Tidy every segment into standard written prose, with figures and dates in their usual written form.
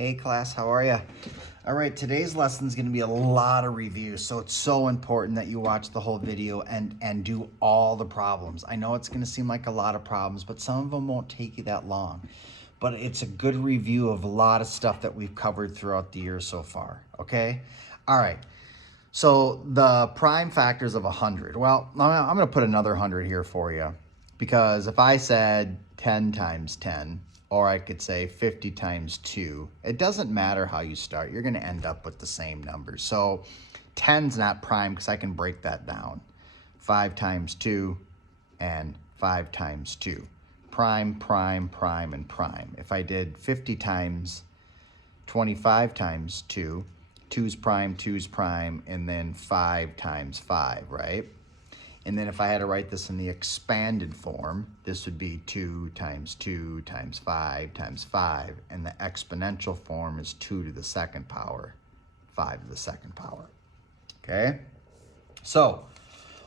Hey class, how are you? All right, today's lesson is going to be a lot of reviews, so it's so important that you watch the whole video and do all the problems. I know it's going to seem like a lot of problems, but some of them won't take you that long. But it's a good review of a lot of stuff that we've covered throughout the year so far, okay? All right, so the prime factors of 100. Well, I'm going to put another 100 here for you, because if I said 10 times 10, or I could say 50 times 2. It doesn't matter how you start. You're going to end up with the same numbers. So 10's not prime because I can break that down. 5 times 2 and 5 times 2. Prime, prime, prime, and prime. If I did 50 times 25 times 2, 2's prime, and then 5 times 5, right? And then if I had to write this in the expanded form, this would be 2 times 2 times 5 times 5. And the exponential form is 2 to the second power, 5 to the second power. Okay? So,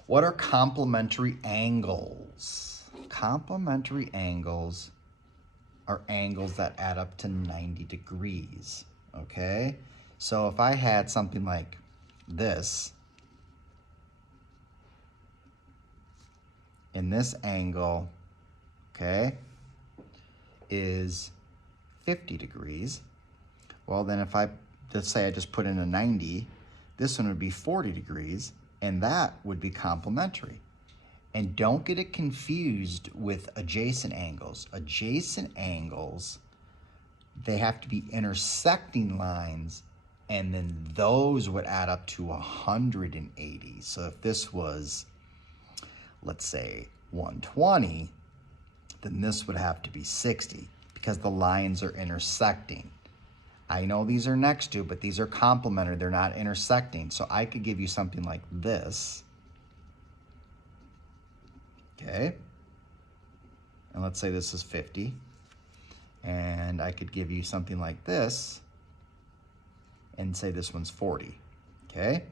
what are complementary angles? Complementary angles are angles that add up to 90 degrees. Okay? So if I had something like this, and this angle, okay, is 50 degrees. Well, then if let's say I just put in a 90, this one would be 40 degrees, and that would be complementary. And don't get it confused with adjacent angles. Adjacent angles, they have to be intersecting lines, and then those would add up to 180. So if this was, let's say 120, then this would have to be 60 because the lines are intersecting. I know these are next to, but these are complementary. They're not intersecting. So I could give you something like this. Okay. And let's say this is 50. And I could give you something like this and say this one's 40. Okay.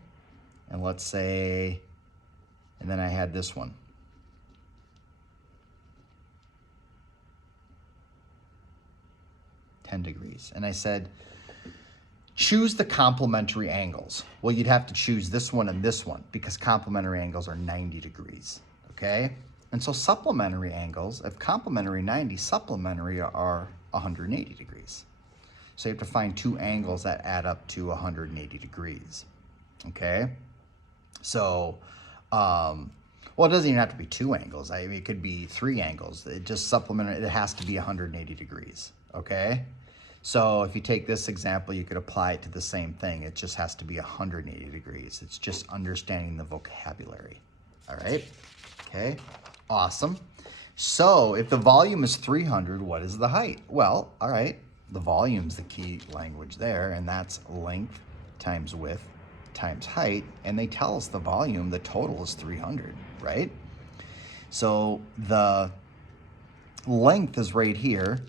And let's say, and then I had this one. 10 degrees. And I said, choose the complementary angles. Well, you'd have to choose this one and this one because complementary angles are 90 degrees, okay? And so supplementary angles, if complementary 90, supplementary are 180 degrees. So you have to find two angles that add up to 180 degrees, okay? So, well, it doesn't even have to be two angles. I mean, it could be three angles. It just supplementary, it has to be 180 degrees, okay? So if you take this example, you could apply it to the same thing. It just has to be 180 degrees. It's just understanding the vocabulary. All right? Okay, awesome. So if the volume is 300, what is the height? Well, all right, the volume's the key language there, and that's length times width times height, and they tell us the volume, the total is 300, right? So the length is right here.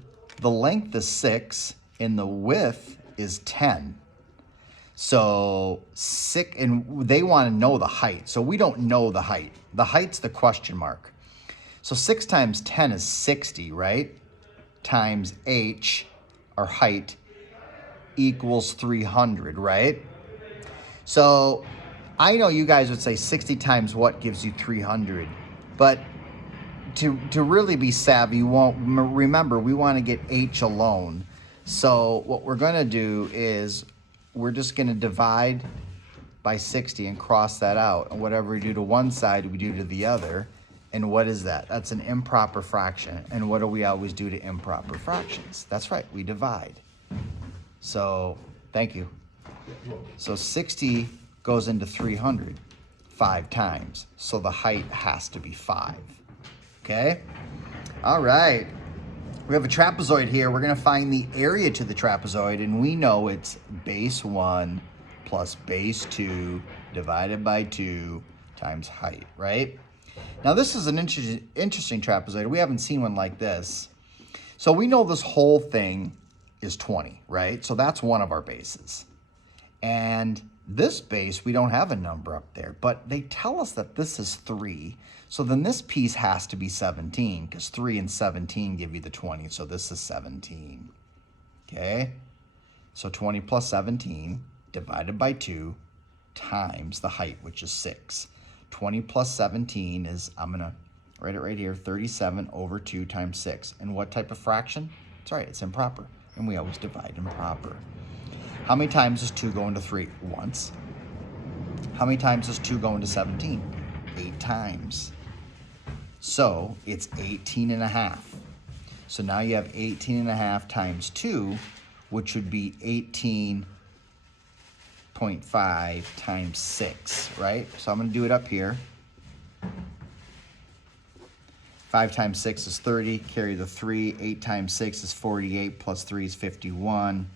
The length is 6, and the width is 10. So and they want to know the height. So we don't know the height. The height's the question mark. So 6 times 10 is 60, right? Times h, our height, equals 300, right? So I know you guys would say 60 times what gives you 300, but to really be savvy, you won't remember, we want to get h alone. So what we're going to do is we're just going to divide by 60 and cross that out. And whatever we do to one side, we do to the other. And what is that? That's an improper fraction. And what do we always do to improper fractions? That's right, we divide. So thank you. So 60 goes into 300 5 times. So the height has to be 5. Okay? All right. We have a trapezoid here. We're going to find the area to the trapezoid, and we know it's base 1 plus base 2 divided by 2 times height, right? Now, this is an interesting trapezoid. We haven't seen one like this. So we know this whole thing is 20, right? So that's one of our bases. And this base, we don't have a number up there, but they tell us that this is 3. So then this piece has to be 17 because 3 and 17 give you the 20. So this is 17. Okay. So 20 plus 17 divided by 2 times the height, which is 6. 20 plus 17 is, I'm going to write it right here, 37 over 2 times 6. And what type of fraction? It's right, it's improper. And we always divide improper. How many times does 2 go into 3? Once. How many times does 2 go into 17? 8 times. So it's 18 and a half. So now you have 18 and a half times 2, which would be 18.5 times 6, right? So I'm going to do it up here. 5 times 6 is 30, carry the 3. 8 times 6 is 48, plus 3 is 51.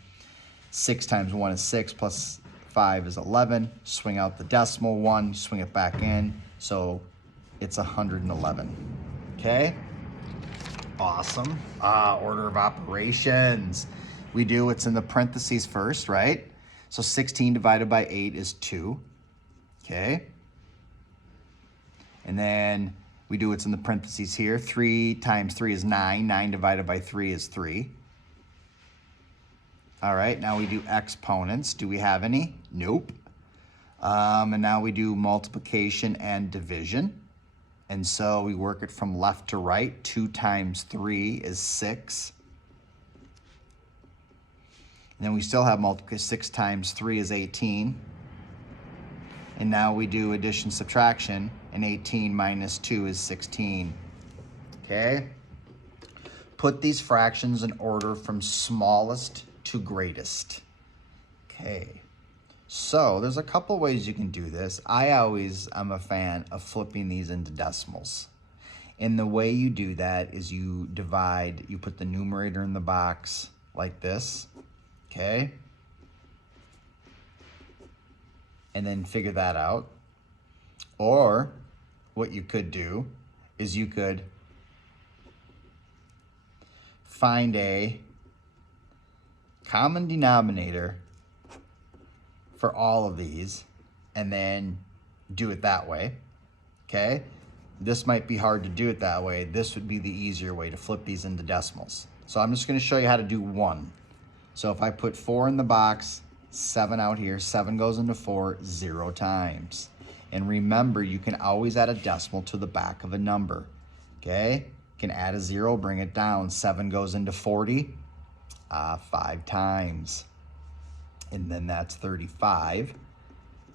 6 times 1 is 6, plus 5 is 11. Swing out the decimal 1, swing it back in. So it's 111. Okay? Awesome. Order of operations. We do what's in the parentheses first, right? So 16 divided by 8 is 2. Okay? And then we do what's in the parentheses here. 3 times 3 is 9. 9 divided by 3 is 3. All right, now we do exponents. Do we have any? Nope. And now we do multiplication and division. And so we work it from left to right. 2 times 3 is 6. And then we still have multiplication. 6 times 3 is 18. And now we do addition, subtraction, and 18 minus 2 is 16. Okay? Put these fractions in order from smallest to greatest. Okay. So there's a couple ways you can do this. I'm a fan of flipping these into decimals. And the way you do that is you put the numerator in the box like this, okay? And then figure that out. Or what you could do is you could find a common denominator for all of these and then do it that way, okay? This might be hard to do it that way. This would be the easier way to flip these into decimals. So I'm just gonna show you how to do 1. So if I put 4 in the box, 7 out here, 7 goes into 4 0 times. And remember, you can always add a decimal to the back of a number, okay? You can add a 0, bring it down. 7 goes into 40, 5 times. And then that's 35.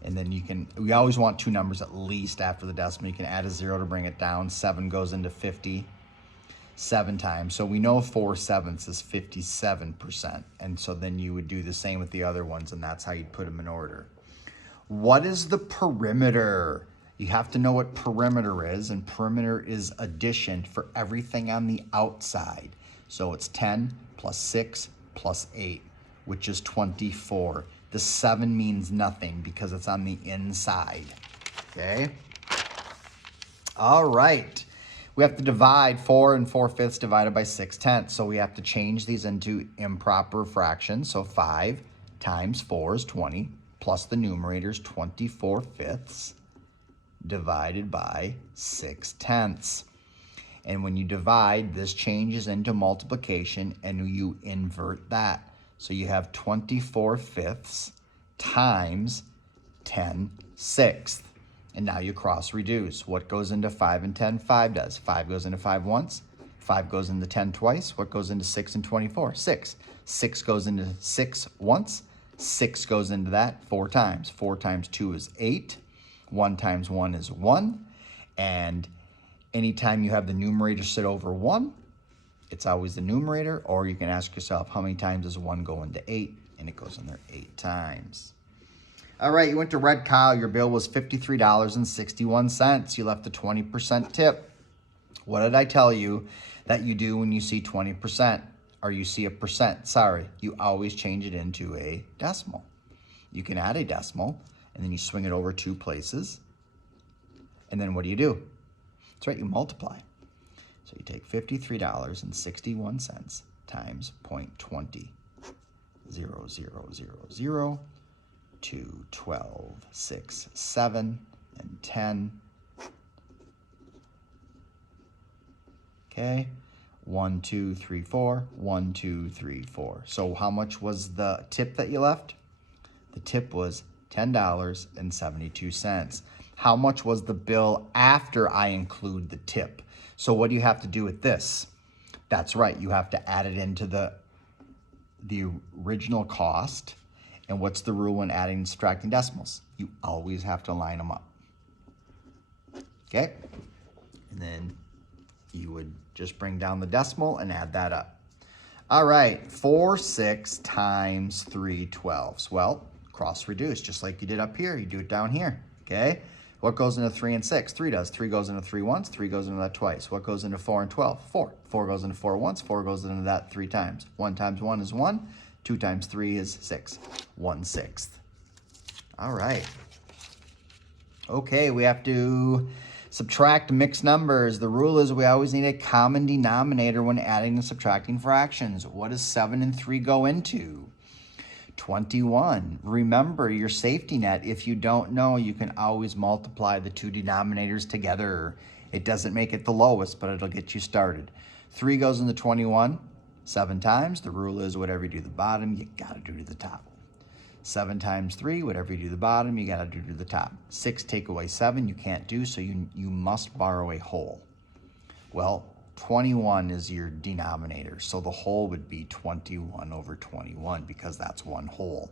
And then we always want 2 numbers at least after the decimal. You can add a 0 to bring it down. 7 goes into 50, 7 times. So we know 4 sevenths is 57%. And so then you would do the same with the other ones, and that's how you'd put them in order. What is the perimeter? You have to know what perimeter is, and perimeter is addition for everything on the outside. So it's 10 plus 6 plus 8. Which is 24. The 7 means nothing because it's on the inside, okay? All right. We have to divide 4 and 4/5 divided by 6/10. So we have to change these into improper fractions. So 5 times 4 is 20, plus the numerator is 24/5 divided by 6/10. And when you divide, this changes into multiplication, and you invert that. So you have 24/5 times 10/6. And now you cross reduce. What goes into 5 and 10? 5 does. 5 goes into 5 once. 5 goes into 10 twice. What goes into 6 and 24? 6. 6 goes into 6 once. 6 goes into that 4 times. 4 times 2 is 8. 1 times 1 is 1. And anytime you have the numerator sit over 1, it's always the numerator, or you can ask yourself, how many times does 1 go into 8? And it goes in there 8 times. All right, you went to Red Cow. Your bill was $53.61. You left a 20% tip. What did I tell you that you do when you see 20%? Or you see a percent, sorry. You always change it into a decimal. You can add a decimal, and then you swing it over 2 places. And then what do? That's right, you multiply. So you take $53.61 times 0.20. 0, 0, 0, 0, 2, 12, 6, 7, and 10. Okay, 1, 2, 3, 4, 1, 2, 3, 4. So how much was the tip that you left? The tip was $10.72. How much was the bill after I include the tip? So what do you have to do with this? That's right, you have to add it into the original cost. And what's the rule when adding and subtracting decimals? You always have to line them up. Okay? And then you would just bring down the decimal and add that up. All right, 4 6 times 3 12s. Well, cross reduce, just like you did up here. You do it down here, okay? What goes into 3 and 6? 3 does. 3 goes into 3 once, 3 goes into that twice. What goes into 4 and 12? 4. 4 goes into 4 once, 4 goes into that 3 times. 1 times 1 is 1. 2 times 3 is 6. 1/6. All right. Okay, we have to subtract mixed numbers. The rule is we always need a common denominator when adding and subtracting fractions. What does 7 and 3 go into? 21. Remember your safety net. If you don't know, you can always multiply the two denominators together. It doesn't make it the lowest, but it'll get you started. 3 goes into 21 7 times. The rule is whatever you do to the bottom, you gotta do to the top. 7 times 3, whatever you do to the bottom, you gotta do to the top. 6 take away 7, you can't do, so you must borrow a whole. Well, 21 is your denominator, so the whole would be 21 over 21 because that's one whole.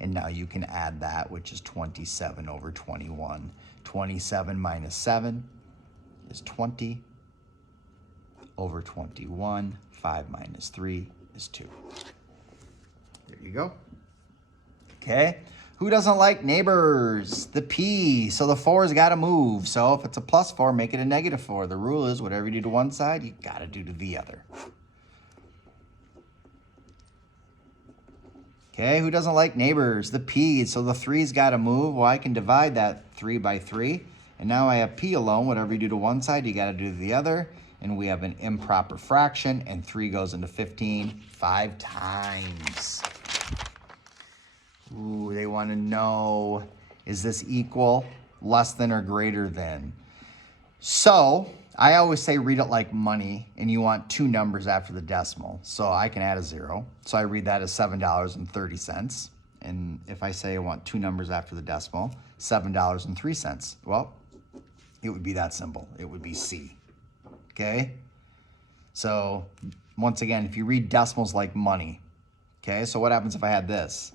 And now you can add that, which is 27 over 21. 27 minus 7 is 20 over 21. 5 minus 3 is 2. There you go. Okay. Who doesn't like neighbors? The P. So the 4's got to move. So if it's a +4, make it a -4. The rule is whatever you do to one side, you got to do to the other. Okay, who doesn't like neighbors? The P. So the 3's got to move. Well, I can divide that 3 by 3. And now I have P alone. Whatever you do to one side, you got to do to the other. And we have an improper fraction. And 3 goes into 15 5 times. Ooh, they want to know, is this equal, less than, or greater than? So I always say read it like money, and you want two numbers after the decimal. So I can add a 0. So I read that as $7.30. And if I say I want two numbers after the decimal, $7.03. Well, it would be that simple. It would be C. Okay? So once again, if you read decimals like money, okay, so what happens if I had this?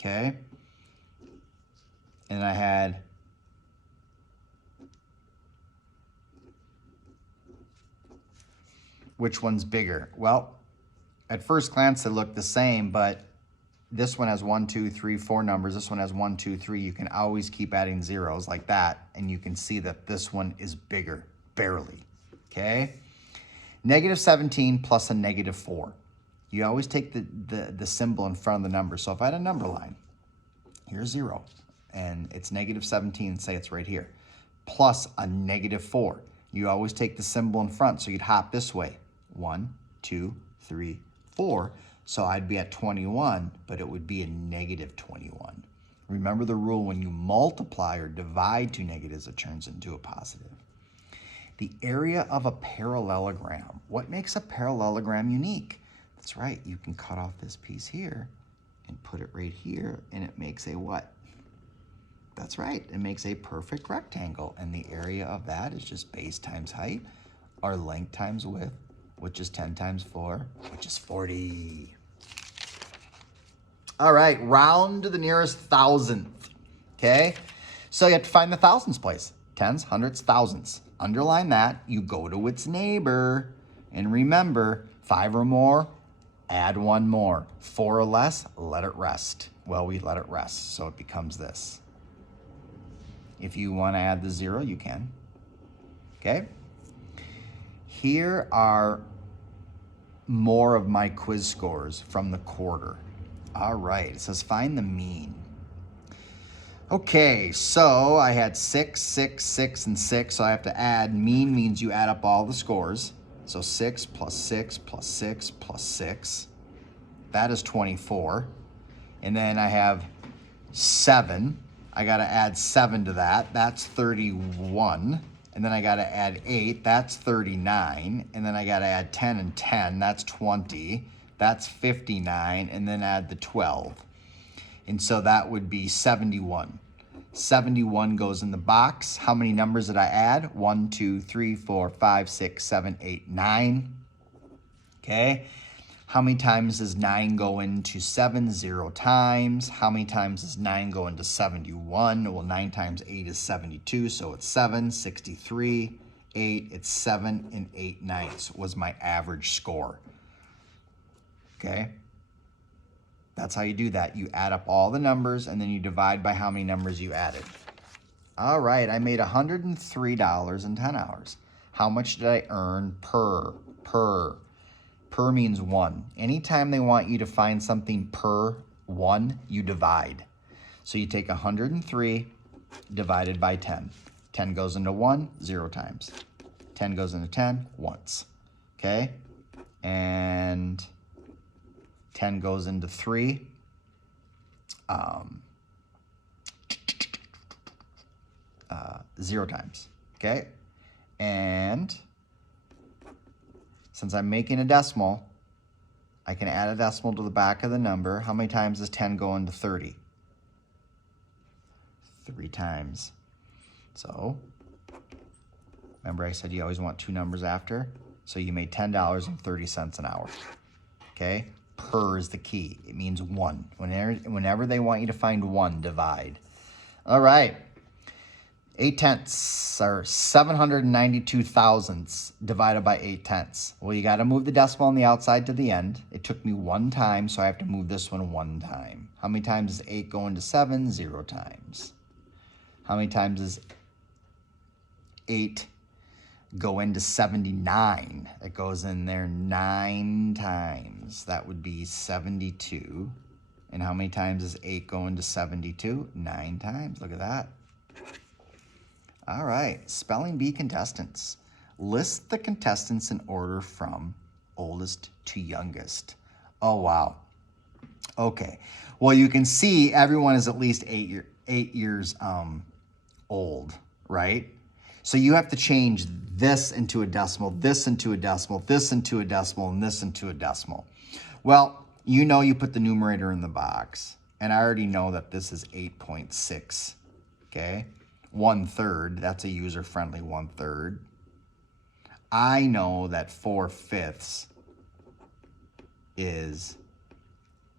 Okay, and I had which one's bigger? Well, at first glance they look the same, but this one has 1, 2, 3, 4 numbers. This one has 1, 2, 3. You can always keep adding zeros like that, and you can see that this one is bigger, barely. Okay, -17 plus a -4. You always take the symbol in front of the number. So if I had a number line, here's 0, and it's -17, say it's right here, plus a -4. You always take the symbol in front, so you'd hop this way. 1, 2, 3, 4. So I'd be at 21, but it would be a -21. Remember the rule, when you multiply or divide two negatives, it turns into a positive. The area of a parallelogram. What makes a parallelogram unique? That's right, you can cut off this piece here and put it right here, and it makes a what? That's right, it makes a perfect rectangle, and the area of that is just base times height, or length times width, which is 10 times 4, which is 40. All right, round to the nearest thousandth, okay? So you have to find the thousands place. Tens, hundreds, thousands. Underline that, you go to its neighbor, and remember, 5 or more, add 1 more. 4 or less, let it rest. Well, we let it rest, so it becomes this. If you want to add the 0, you can. Okay? Here are more of my quiz scores from the quarter. All right, it says find the mean. Okay, so I had 6, 6, 6, and 6, so I have to add. Mean means you add up all the scores. So 6 plus 6 plus 6 plus 6. That is 24. And then I have 7. I got to add 7 to that. That's 31. and then I got to add 8, that's 39, and then I got to add 10 and 10, that's 20, that's 59, and then add the 12. And so that would be 71. 71 goes in the box. How many numbers did I add? 1, 2, 3, 4, 5, 6, 7, 8, 9. Okay. How many times does 9 go into 7? 0 times. How many times does 9 go into 71? Well, 9 times 8 is 72, so it's 7, 63, 8, it's 7, and 8 ninths was my average score. Okay? That's how you do that. You add up all the numbers, and then you divide by how many numbers you added. All right, I made $103 in 10 hours. How much did I earn per? Per means 1. Anytime they want you to find something per 1, you divide. So you take 103 divided by 10. 10 goes into 1, 0 times. 10 goes into 10, once. Okay? And 10 goes into 3. 0 times. Okay? And since I'm making a decimal, I can add a decimal to the back of the number. How many times does 10 go into 30? 3 times. So, remember I said you always want 2 numbers after? So you made $10.30 an hour. Okay? Per is the key. It means 1. Whenever they want you to find 1, divide. All right. 8 tenths are 792 thousandths divided by 8 tenths. Well, you got to move the decimal on the outside to the end. It took me 1 time, so I have to move this one 1 time. How many times does 8 go into 7? 0 times. How many times does 8 go into 79? It goes in there 9 times. That would be 72. And how many times does 8 go into 72? 9 times. Look at that. All right, Spelling Bee contestants. List the contestants in order from oldest to youngest. Oh, wow. Okay. Well, you can see everyone is at least 8 years old, right? So you have to change this into a decimal, this into a decimal, this into a decimal, and this into a decimal. Well, you know you put the numerator in the box, and I already know that this is 8.6, okay? 1/3, that's a user-friendly 1/3. I know that 4/5 is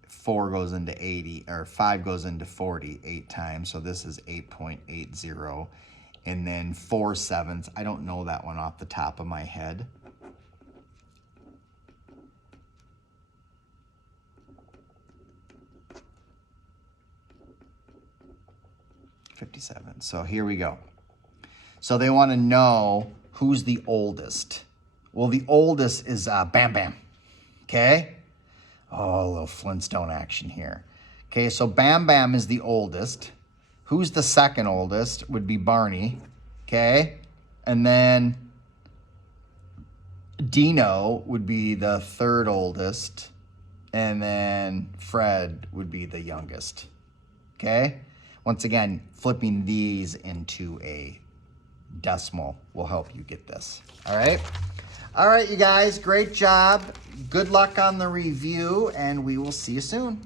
4 goes into 80, or 5 goes into 40 8 times, so this is 8.80. And then 4/7, I don't know that one off the top of my head. $57. So here we go. So they want to know who's the oldest. Well, the oldest is Bam Bam. Okay? Oh, a little Flintstone action here. Okay, so Bam Bam is the oldest. Who's the second oldest? Would be Barney. Okay? And then Dino would be the third oldest. And then Fred would be the youngest. Okay? Once again, flipping these into a decimal will help you get this. All right? All right, you guys, great job. Good luck on the review, and we will see you soon.